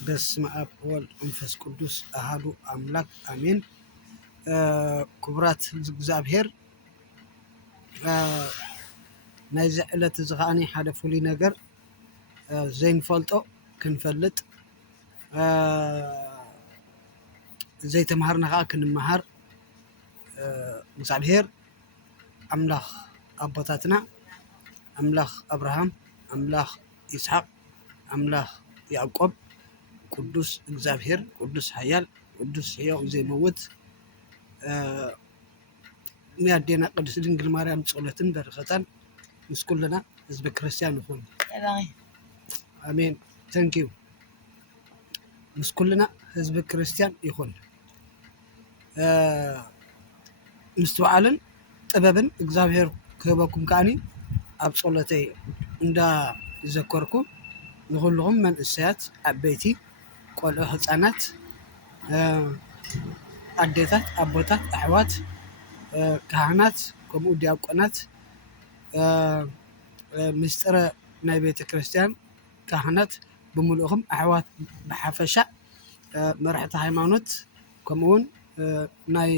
በስመ አብ ወወልድ ወመንፈስ ቅዱስ አሐዱ አምላክ አሜን። ክቡራት እግዚአብሔር ናይዚ ዕለት እዚ ከዓኒ ሓደ ፍሉይ ነገር ዘይንፈልጦ ክንፈልጥ ዘይተምሃርና ከዓ ክንመሃር እግዚአብሔር አምላኽ አቦታትና አምላኽ አብርሃም አምላኽ ይስሐቅ አምላኽ ያዕቆብ ቅዱስ እግዚአብሔር ቅዱስ ኃያል ቅዱስ ሕያው ዘይመውት ንያዴና ቅድስት ድንግል ማርያም ጸሎትን በረከታን ምስ ኩልና ህዝበ ክርስቲያን ይኹን አሜን። ተንኪዩ ምስ ኩልና ህዝበ ክርስቲያን ይኹን ምስ በዓልን ጥበብን እግዚአብሔር ክህበኩም ከዓኒ ኣብ ጸሎተይ እንዳዘከርኩ ንኩልኩም መንእሰያት ዓበይቲ ቆልዑ ህፃናት አዴታት አቦታት ኣሕዋት ካህናት ከምኡ ዲያቆናት ምስጢረ ናይ ቤተ ክርስቲያን ካህናት ብምሉእኹም ኣሕዋት ብሓፈሻ መራሕቲ ሃይማኖት ከምኡውን ናይ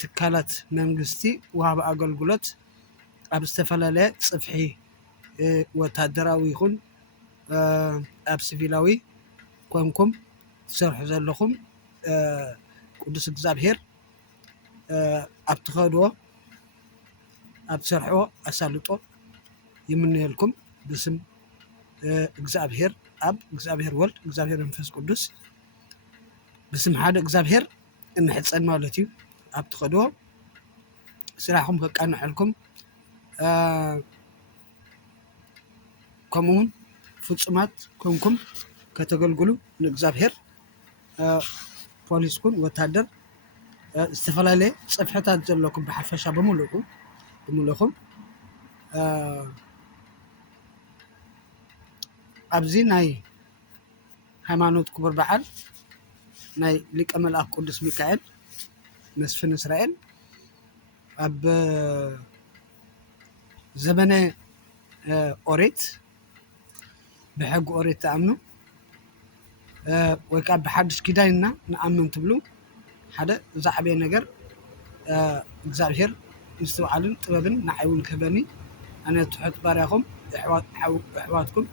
ትካላት መንግስቲ ወሃቢ ኣገልግሎት ኣብ ዝተፈላለየ ፅፍሒ ወታደራዊ ይኹን ኣብ ሲቪላዊ ኮንኩም ትሰርሑ ዘለኹም ቅዱስ እግዚአብሔር ኣብ ትኸድዎ ኣብ ትሰርሕዎ ኣሳልጦ ይምንየልኩም ብስም እግዚአብሔር ኣብ እግዚአብሔር ወልድ እግዚአብሔር መንፈስ ቅዱስ ብስም ሓደ እግዚአብሔር እንሕፀን ማለት እዩ። ኣብ ትኸድዎ ስራሕኩም ከቃንሐልኩም ከምኡውን ፍፁማት ኮንኩም ከተገልግሉ ንእግዚአብሔር ፖሊስ ኩን ወታደር ዝተፈላለየ ፀፍሕታት ዘለኩም ብሓፈሻ ብምሉእኹም ኣብዚ ናይ ሃይማኖት ክቡር በዓል ናይ ሊቀ መልአክ ቅዱስ ሚካኤል መስፍን እስራኤል ኣብ ዘመነ ኦሪት ብሕጊ ኦሪት ተኣምኑ ወይ ከዓ ብሓድሽ ኪዳን ኢና ንኣምን ትብሉ ሓደ ዝዓበየ ነገር እግዚአብሔር ምስ በዓልን ጥበብን ንዓይ እውን ክህበኒ ኣነ ትሑት ባርያኹም ኣሕዋትኩም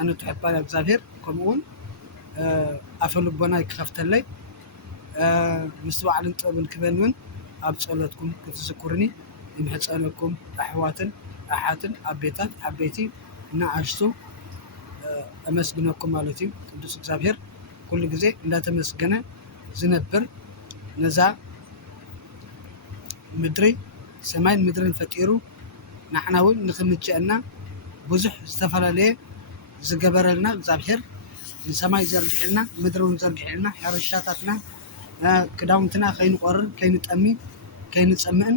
ኣነ ትሑት ባርያ እግዚአብሔር ከምኡውን ኣፈ ልቦናይ ክኸፍተለይ ምስ በዓልን ጥበብን ክህበኒ እውን ኣብ ጸሎትኩም ክትዝክሩኒ ይምሕፀነኩም። ኣሕዋትን ኣሓትን ኣቤታት ዓበይቲ ንኣሽቱ ኣመስግነኩም ማለት እዩ። ቅዱስ እግዚአብሔር ኩሉ ግዜ እንዳተመስገነ ዝነብር ነዛ ምድሪ ሰማይን ምድርን ፈጢሩ ንሕና እውን ንክምችአና ብዙሕ ዝተፈላለየ ዝገበረልና እግዚአብሔር ንሰማይ ዘርጊሕልና ምድሪ እውን ዘርጊሕልና ሕርሻታትና ክዳውንትና ከይንቆርር ከይንጠሚ ከይንፀምእን